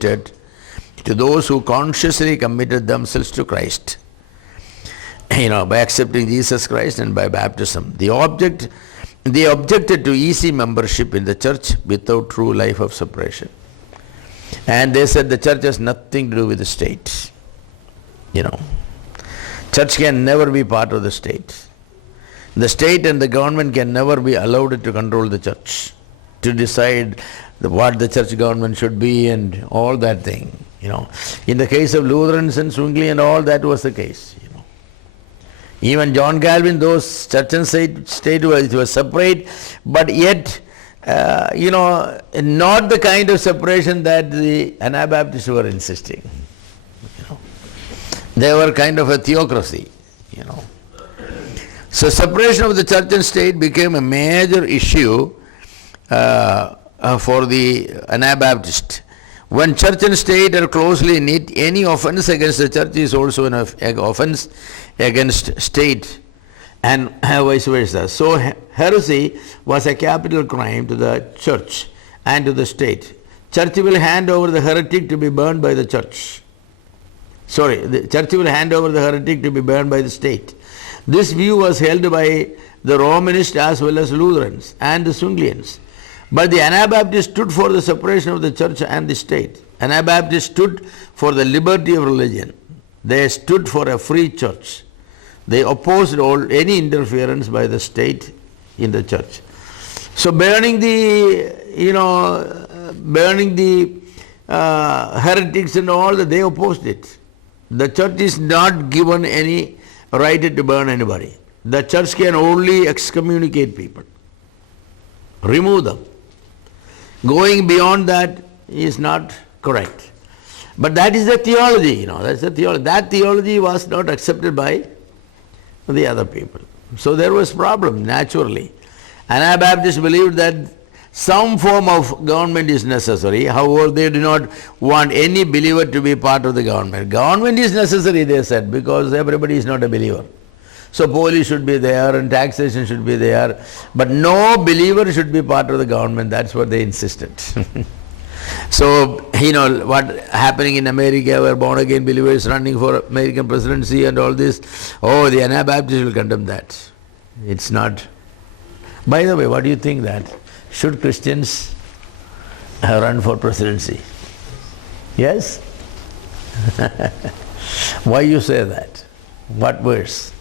to those who consciously committed themselves to Christ, by accepting Jesus Christ and by baptism. They objected to easy membership in the church without true life of separation. And they said the church has nothing to do with the state. Church can never be part of the state. The state and the government can never be allowed to control the church, to decide what the church government should be and all that thing. In the case of Lutherans and Zwingli and all, that was the case. Even John Calvin, those church and state was separate, but yet, not the kind of separation that the Anabaptists were insisting. They were kind of a theocracy. So separation of the church and state became a major issue for the Anabaptist. When church and state are closely knit, any offense against the church is also an offense against state, and vice versa. So heresy was a capital crime to the church and to the state. Church will hand over the heretic to be burned by the church. The church will hand over the heretic to be burned by the state. This view was held by the Romanists as well as Lutherans and the Zwinglians. But the Anabaptists stood for the separation of the church and the state. Anabaptists stood for the liberty of religion. They stood for a free church. They opposed any interference by the state in the church. So burning the heretics and all that, they opposed it. The church is not given any right to burn anybody. The church can only excommunicate people, remove them. Going beyond that is not correct. But that is the theology, that's the theology. That theology was not accepted by the other people. So there was problem, naturally. Anabaptists believed that some form of government is necessary. However, they do not want any believer to be part of the government. Government is necessary, they said, because everybody is not a believer. So police should be there and taxation should be there, but no believer should be part of the government. That's what they insisted. So, what happening in America, where born again believers running for American presidency and all this, the Anabaptists will condemn that. It's not. By the way, what do you think that? Should Christians run for presidency? Yes? Why you say that? What verse?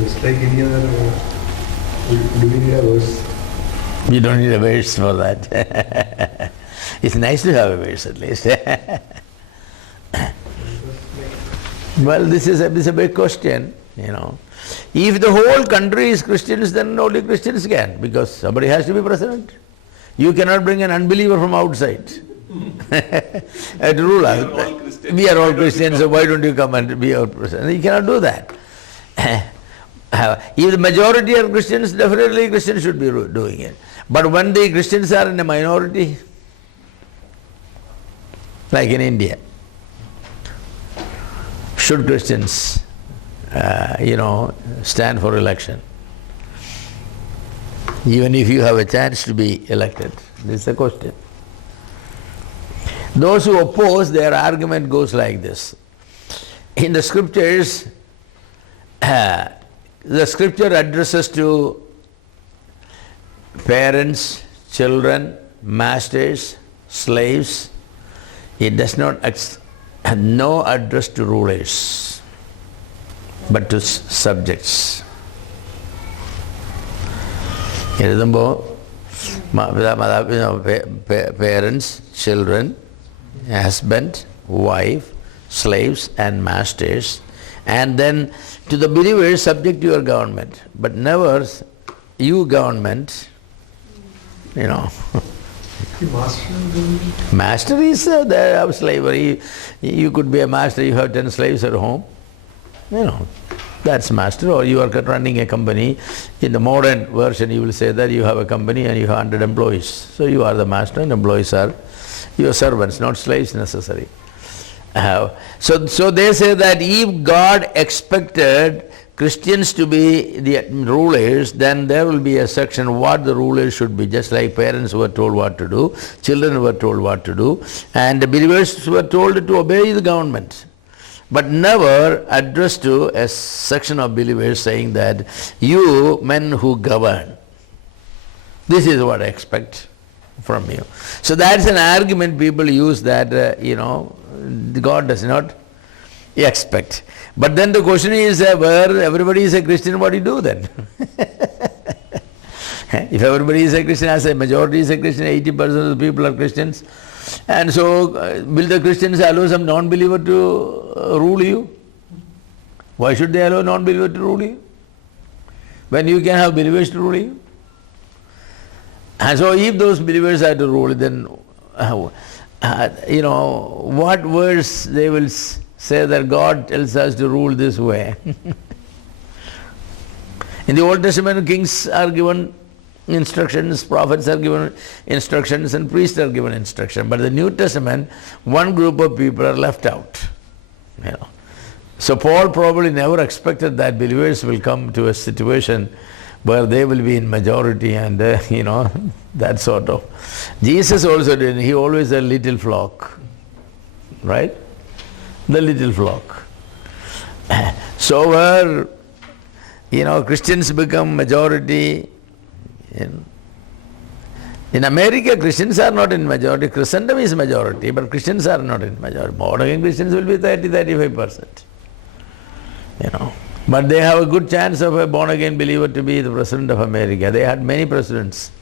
Just like any other, do we need a verse? You don't need a verse for that. It's nice to have a verse at least. Well, this is a big question, If the whole country is Christians, then only Christians can, because somebody has to be president. You cannot bring an unbeliever from outside. At rule, we are all Christians, so why don't you come and be our president? You cannot do that. If the majority are Christians, definitely Christians should be doing it. But when the Christians are in a minority, like in India, should Christians, stand for election? Even if you have a chance to be elected, this is the question. Those who oppose, their argument goes like this. In the scriptures, the scripture addresses to parents, children, masters, slaves. It does not have no address to rulers, but to subjects. Parents, children, husband, wife, slaves and masters, and then to the believers subject to your government, but never you government, Master is there of slavery. You could be a master, you have 10 slaves at home. That's master. Or you are running a company. In the modern version you will say that you have a company and you have 100 employees. So you are the master and employees are your servants, not slaves necessary. So they say that if God expected Christians to be the rulers, then there will be a section what the rulers should be, just like parents were told what to do, children were told what to do, and the believers were told to obey the government. But never addressed to a section of believers saying that, you men who govern, this is what I expect from you. So that's an argument people use that, God does not expect. But then the question is, where everybody is a Christian, what do you do then? If everybody is a Christian, as a majority is a Christian, 80% of the people are Christians, and so will the Christians allow some non-believer to rule you? Why should they allow non-believer to rule you, when you can have believers to rule you? And so if those believers are to rule, then what verse they will say that God tells us to rule this way? In the Old Testament, kings are given instructions, prophets are given instructions, and priests are given instructions. But in the New Testament, one group of people are left out. So Paul probably never expected that believers will come to a situation where they will be in majority and, that sort of. Jesus also did, he always a little flock, right? The little flock. So where, Christians become majority, in America, Christians are not in majority. Christendom is majority, but Christians are not in majority. Born again Christians will be 30-35%. But they have a good chance of a born again believer to be the president of America. They had many presidents.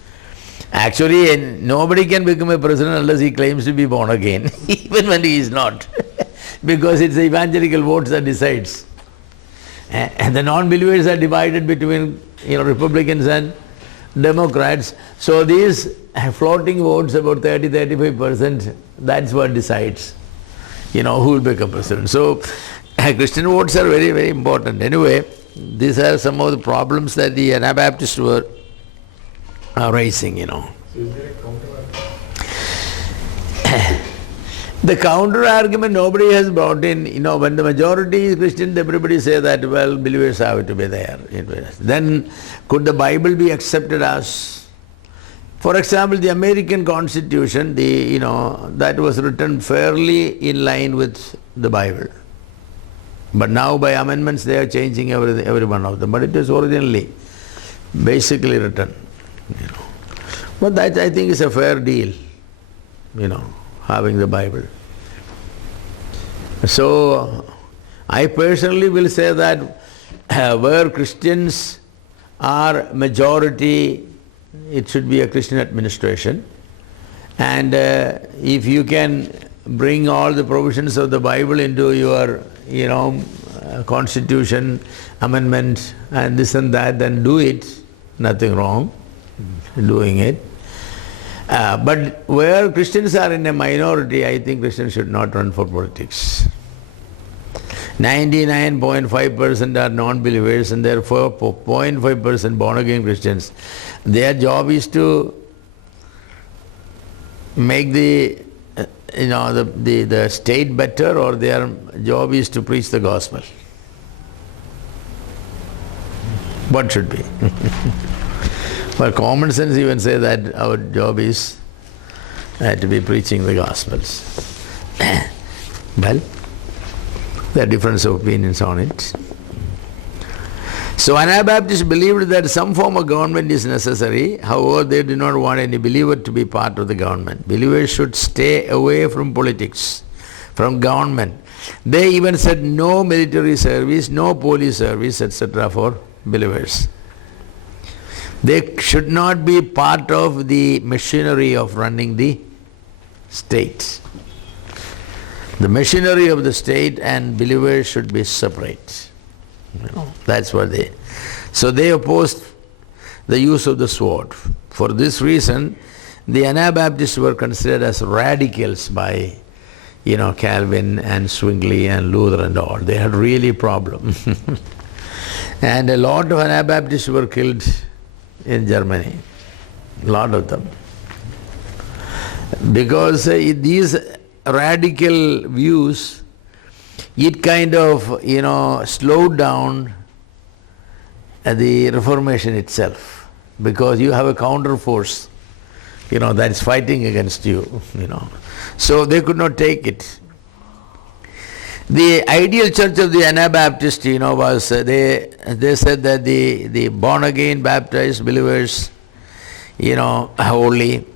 Actually, nobody can become a president unless he claims to be born again, even when he is not. Because it's the evangelical votes that decides. And the non-believers are divided between Republicans and Democrats. So these floating votes, about 30-35%, that's what decides who will become president. So Christian votes are very, very important. Anyway, these are some of the problems that the Anabaptists were raising, So is there a counter-argument? The counter-argument nobody has brought in. When the majority is Christian, everybody say that, well, believers have to be there. Then could the Bible be accepted as? For example, the American Constitution, that was written fairly in line with the Bible. But now by amendments they are changing every one of them. But it was originally basically written. But that I think is a fair deal, having the Bible. So I personally will say that where Christians are majority, it should be a Christian administration. And if you can bring all the provisions of the Bible into your constitution, amendment and this and that, then do it. Nothing wrong doing it. But where Christians are in a minority, I think Christians should not run for politics. 99.5% are non-believers, and therefore 0.5% born-again Christians. Their job is to make the state better, or their job is to preach the gospel. What should be? Well, common sense even say that our job is to be preaching the Gospels. Well, there are different opinions on it. So Anabaptists believed that some form of government is necessary. However, they do not want any believer to be part of the government. Believers should stay away from politics, from government. They even said no military service, no police service, etc. for believers. They should not be part of the machinery of running the state. The machinery of the state and believers should be separate. That's what they... So they opposed the use of the sword. For this reason, the Anabaptists were considered as radicals by, Calvin and Zwingli and Luther and all. They had really problem. And a lot of Anabaptists were killed in Germany, a lot of them. Because these radical views, it kind of, slowed down the Reformation itself, because you have a counter force, that's fighting against you, So they could not take it. The ideal church of the Anabaptist, was, they said that the born-again baptized believers, holy.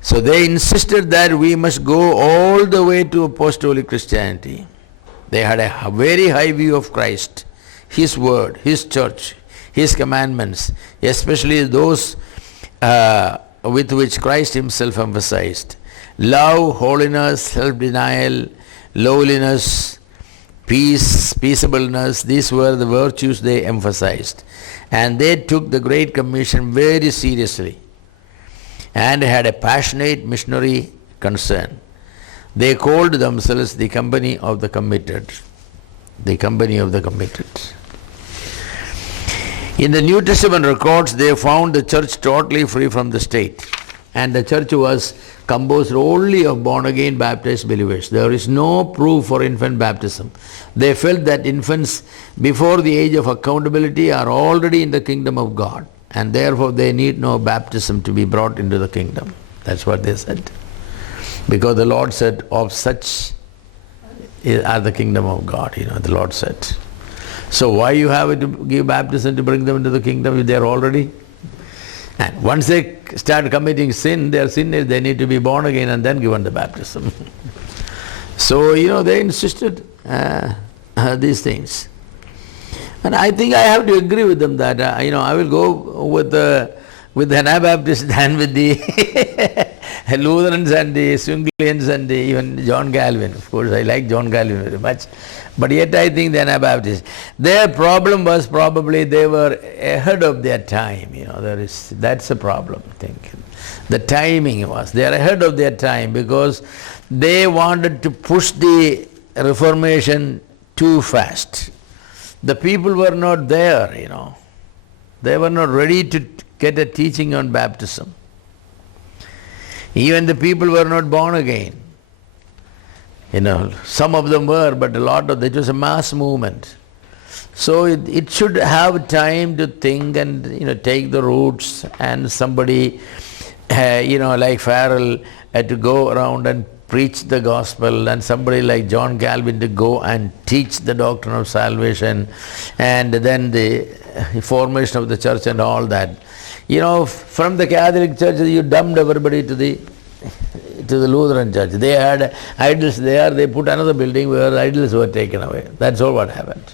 So they insisted that we must go all the way to apostolic Christianity. They had a very high view of Christ, His word, His church, His commandments, especially those with which Christ Himself emphasized. Love, holiness, self-denial, lowliness, peace, peaceableness, these were the virtues they emphasized. And they took the Great Commission very seriously and had a passionate missionary concern. They called themselves the company of the committed. The company of the committed. In the New Testament records, they found the church totally free from the state. And the church was composed only of born-again baptized believers. There is no proof for infant baptism. They felt that infants before the age of accountability are already in the kingdom of God, and therefore they need no baptism to be brought into the kingdom. That's what they said. Because the Lord said, of such are the kingdom of God, the Lord said. So why you have to give baptism to bring them into the kingdom if they are already? And once they start committing sin, their sin is they need to be born again and then given the baptism. So, they insisted these things. And I think I have to agree with them that, I will go with the Anabaptists than with the Lutherans and the Zwinglians and even John Calvin. Of course, I like John Calvin very much. But yet I think the Anabaptists, their problem was probably they were ahead of their time. That's a problem, I think. The timing was, they are ahead of their time because they wanted to push the Reformation too fast. The people were not there, They were not ready to get a teaching on baptism. Even the people were not born again. Some of them were, but a lot of it was a mass movement. So it should have time to think and take the roots, and somebody like Farrell had to go around and preach the gospel, and somebody like John Calvin to go and teach the doctrine of salvation, and then the formation of the church and all that. From the Catholic Church, you dumped everybody to the Lutheran Church. They had idols there, they put another building where idols were taken away. That's all what happened.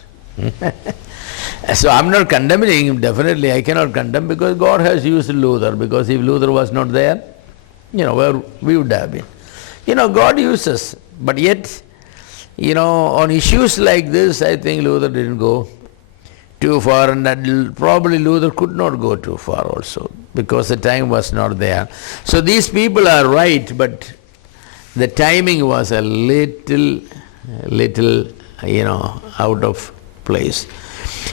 So I'm not condemning him, definitely I cannot condemn, because God has used Luther, because if Luther was not there, where we would have been. God uses, but yet, on issues like this, I think Luther didn't go too far, and that probably Luther could not go too far also, because the time was not there. So these people are right, but the timing was a little, out of place.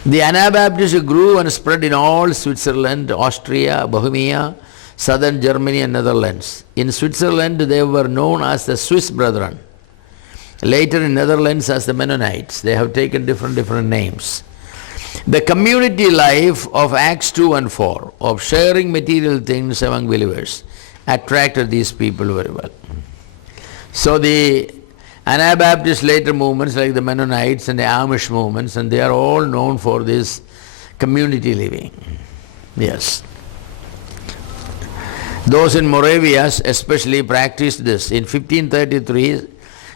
The Anabaptists grew and spread in all Switzerland, Austria, Bohemia, southern Germany and Netherlands. In Switzerland, they were known as the Swiss Brethren. Later in Netherlands as the Mennonites. They have taken different names. The community life of Acts 2 and 4, of sharing material things among believers, attracted these people very well. So the Anabaptist later movements like the Mennonites and the Amish movements, and they are all known for this community living. Yes. Those in Moravia especially practiced this. In 1533,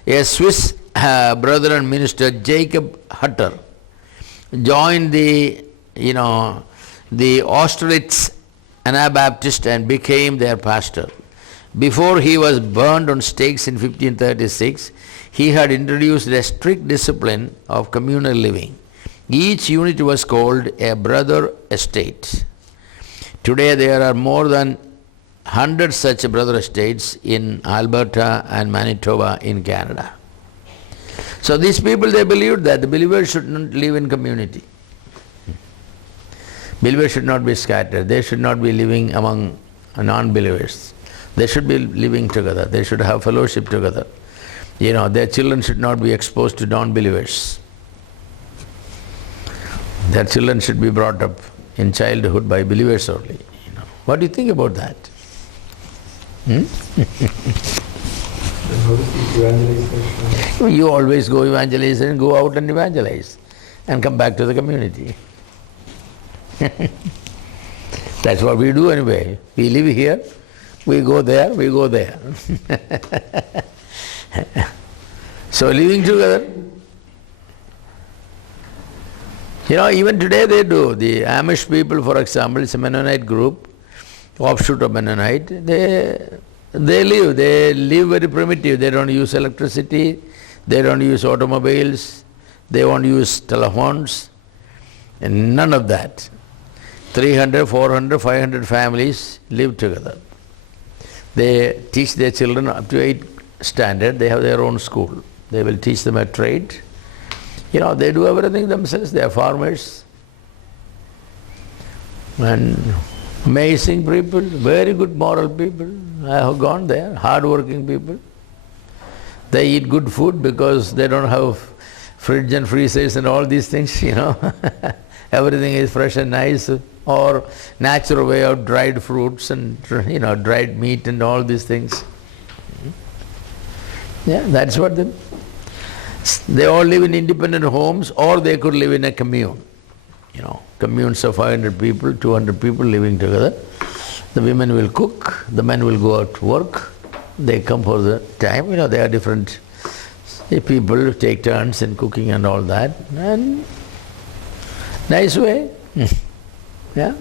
a Swiss Brethren minister, Jacob Hutter, joined the Austerlitz Anabaptist and became their pastor. Before he was burned on stakes in 1536, he had introduced a strict discipline of communal living. Each unit was called a brother estate. Today there are more than 100 such brother estates in Alberta and Manitoba in Canada. So these people, they believed that the believers should not live in community. Believers should not be scattered. They should not be living among non-believers. They should be living together. They should have fellowship together. Their children should not be exposed to non-believers. Their children should be brought up in childhood by believers only. What do you think about that? Then how does the evangelization? You always go evangelize and go out and evangelize and come back to the community. That's what we do anyway. We live here, we go there, we go there. So living together. Even today they do. The Amish people, for example, it's a Mennonite group, offshoot of Mennonite. They live very primitive. They don't use electricity, they don't use automobiles, they won't use telephones, and none of that. 300, 400, 500 families live together. They teach their children up to 8th standard. They have their own school. They will teach them a trade. They do everything themselves. They are farmers. And amazing people, very good moral people. I have gone there, hard-working people. They eat good food because they don't have fridge and freezers and all these things, Everything is fresh and nice, or natural way of dried fruits and dried meat and all these things. Yeah, that's what they all live in independent homes, or they could live in a commune. Communes of 500 people, 200 people living together. The women will cook, the men will go out to work. They come for the time. They are different people take turns in cooking and all that. And nice way. Yeah.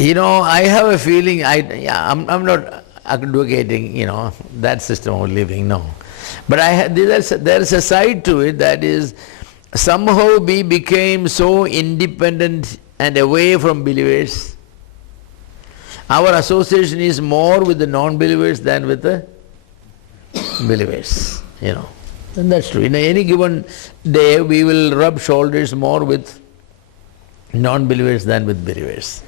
I have a feeling, I'm not advocating, that system of living, no. But there's a side to it that is, somehow we became so independent and away from believers. Our association is more with the non-believers than with the believers, And that's true. In any given day, we will rub shoulders more with non-believers than with believers.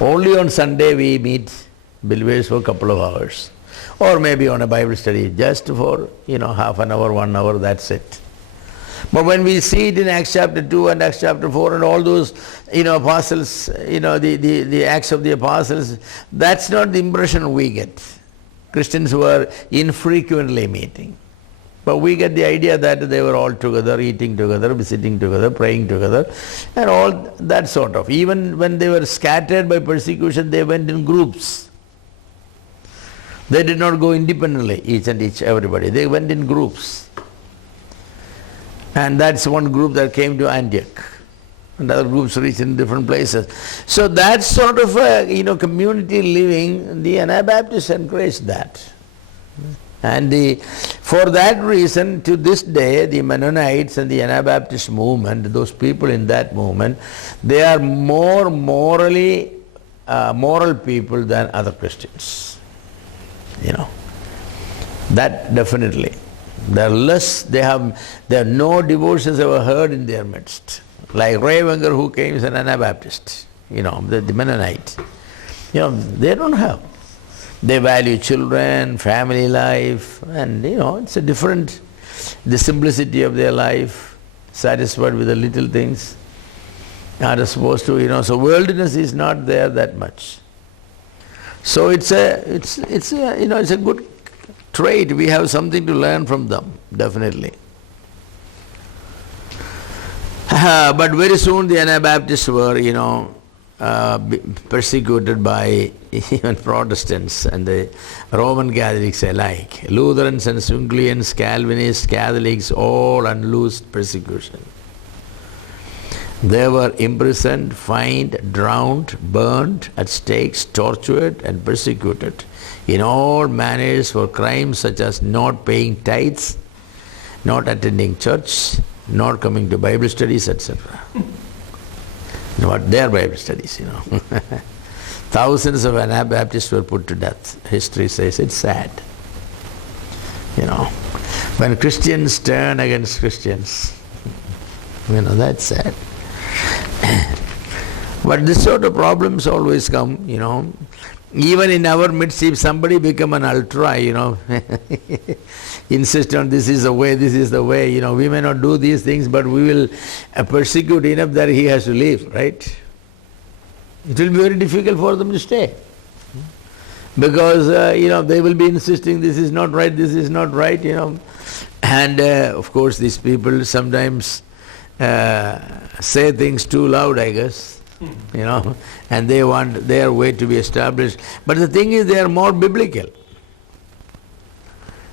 Only on Sunday we meet believers for a couple of hours. Or maybe on a Bible study, just for, half an hour, 1 hour, that's it. But when we see it in Acts chapter 2 and Acts chapter 4 and all those, apostles, the Acts of the Apostles, that's not the impression we get. Christians were infrequently meeting. But we get the idea that they were all together, eating together, visiting together, praying together, and all that sort of. Even when they were scattered by persecution, they went in groups. They did not go independently, everybody. They went in groups. And that's one group that came to Antioch. And other groups reached in different places. So that sort of community living, the Anabaptists encouraged that. And for that reason, to this day, the Mennonites and the Anabaptist movement, those people in that movement, they are more moral people than other Christians. That definitely. They are less, there are no divorces ever heard in their midst. Like Ray Wenger, who came as an Anabaptist, the Mennonite. They don't have. They value children, family life, and it's a different, the simplicity of their life, satisfied with the little things, are supposed to, so worldliness is not there that much. So it's a good trait. We have something to learn from them, definitely. But very soon the Anabaptists were, persecuted by even Protestants and the Roman Catholics alike. Lutherans and Zwinglians, Calvinists, Catholics, all unloosed persecution. They were imprisoned, fined, drowned, burned at stakes, tortured and persecuted in all manners for crimes such as not paying tithes, not attending church, not coming to Bible studies, etc. Not their Bible studies, Thousands of Anabaptists were put to death. History says it's sad. When Christians turn against Christians, that's sad. But this sort of problems always come, Even in our midst, if somebody become an ultra, insist on this is the way, we may not do these things, but we will persecute enough that he has to leave, right? It will be very difficult for them to stay. Because, they will be insisting this is not right, And, of course, these people sometimes say things too loud, I guess. And they want their way to be established. But the thing is, they are more biblical.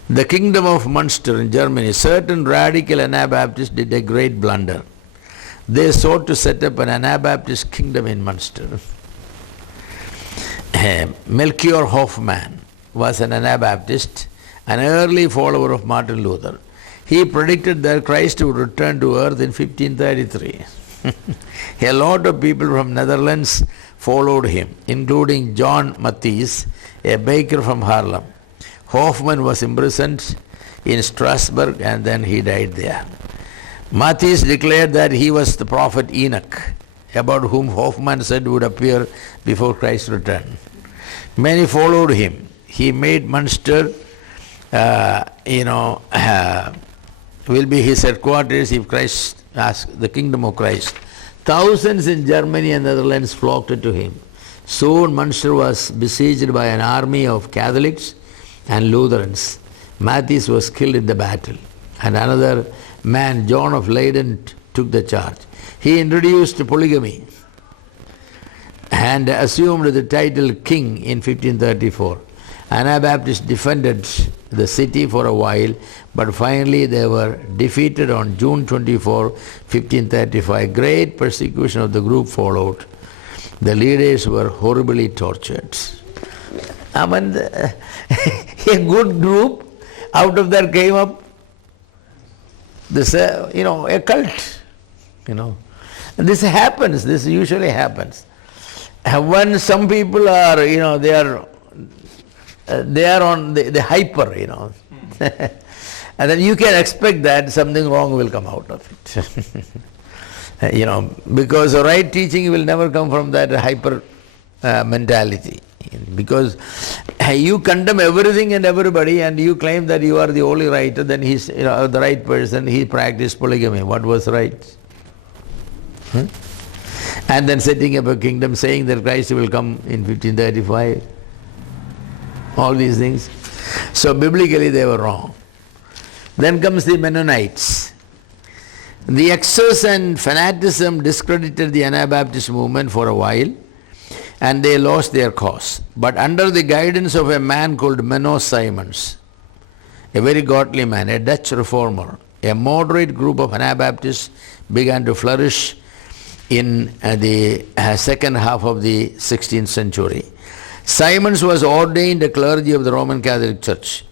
The kingdom of Munster in Germany, certain radical Anabaptists did a great blunder. They sought to set up an Anabaptist kingdom in Munster. Melchior Hoffman was an Anabaptist, an early follower of Martin Luther. He predicted that Christ would return to earth in 1533. A lot of people from Netherlands followed him, including John Matthies, a baker from Haarlem. Hoffman was imprisoned in Strasbourg and then he died there. Matthies declared that he was the prophet Enoch, about whom Hoffman said would appear before Christ's return. Many followed him. He made Munster, will be his headquarters if Christ asks the kingdom of Christ. Thousands in Germany and Netherlands flocked to him. Soon Munster was besieged by an army of Catholics and Lutherans. Matthies was killed in the battle, and another man, John of Leyden, took the charge. He introduced polygamy and assumed the title king in 1534. Anabaptists defended the city for a while, but finally they were defeated on June 24, 1535. Great persecution of the group followed. The leaders were horribly tortured. I mean, a good group, out of that came up this, a cult, And this happens, this usually happens. When some people are, they are on the hyper, and then you can expect that something wrong will come out of it. Because the right teaching will never come from that hyper mentality. Because you condemn everything and everybody and you claim that you are the only right, then he's the right person, he practiced polygamy. What was right? And then setting up a kingdom, saying that Christ will come in 1535. All these things. So biblically they were wrong. Then comes the Mennonites. The excess and fanaticism discredited the Anabaptist movement for a while, and they lost their cause. But under the guidance of a man called Menno Simons, a very godly man, a Dutch reformer, a moderate group of Anabaptists began to flourish in the second half of the 16th century. Simons was ordained a clergy of the Roman Catholic Church.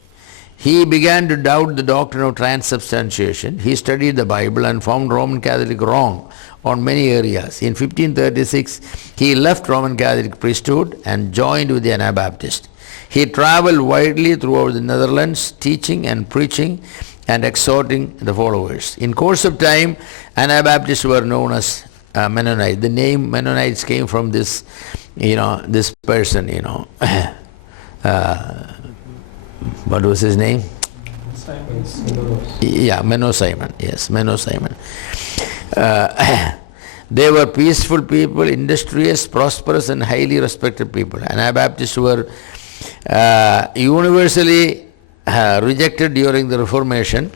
He began to doubt the doctrine of transubstantiation. He studied the Bible and found Roman Catholic wrong on many areas. In 1536, he left Roman Catholic priesthood and joined with the Anabaptists. He traveled widely throughout the Netherlands, teaching and preaching and exhorting the followers. In course of time, Anabaptists were known as Mennonites. The name Mennonites came from this, this person, what was his name? Simon. Yeah, Menno Simon. Yes, Menno Simon. They were peaceful people, industrious, prosperous, and highly respected people. Anabaptists were universally rejected during the Reformation.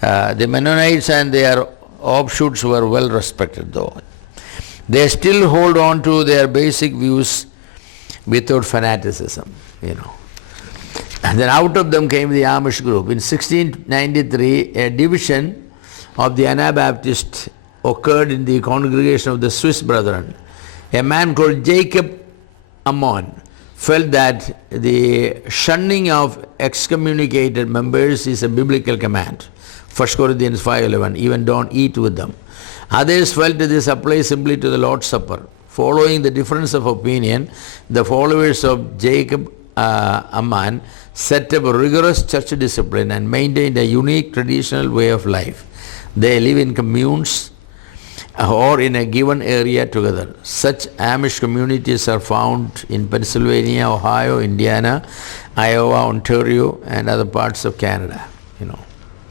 The Mennonites and their offshoots were well respected, though. They still hold on to their basic views without fanaticism, And then out of them came the Amish group. In 1693, a division of the Anabaptists occurred in the congregation of the Swiss Brethren. A man called Jacob Ammon felt that the shunning of excommunicated members is a biblical command. 1 Corinthians 5:11, even don't eat with them. Others felt that this applies simply to the Lord's Supper. Following the difference of opinion, the followers of Jacob Ammon set up a rigorous church discipline and maintained a unique traditional way of life. They live in communes or in a given area together. Such Amish communities are found in Pennsylvania, Ohio, Indiana, Iowa, Ontario, and other parts of Canada.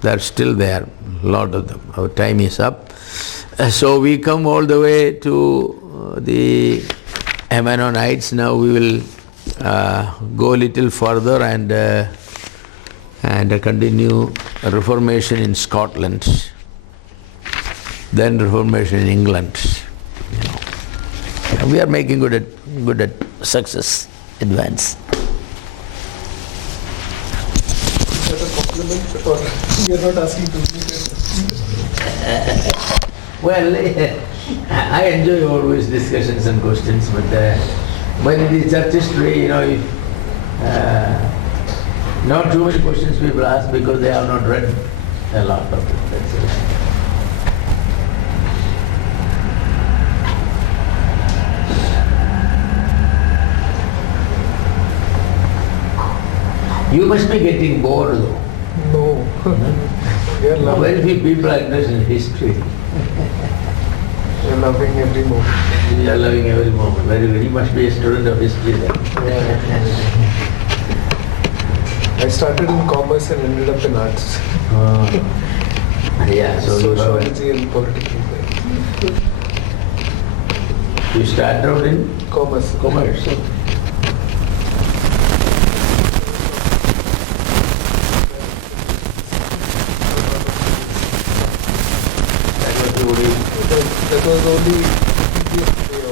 They're still there, a lot of them. Our time is up. So we come all the way to the Ammonites. Now we will go a little further and continue Reformation in Scotland, then Reformation in England. We are making good at success, advance. Is that a compliment or you are not asking too many questions? Well, I enjoy always discussions and questions, but when it is church history, if, not too many questions people ask because they have not read a lot of it. That's it. You must be getting bored though. No. We are loving, Very few people are interested in history. we are loving every moment. You are loving every moment. Very good. You must be a student of history then. I started in commerce and ended up in arts. Yeah, so Sociology and political science. you started out in Commerce. commerce. That was the only That was only easiest way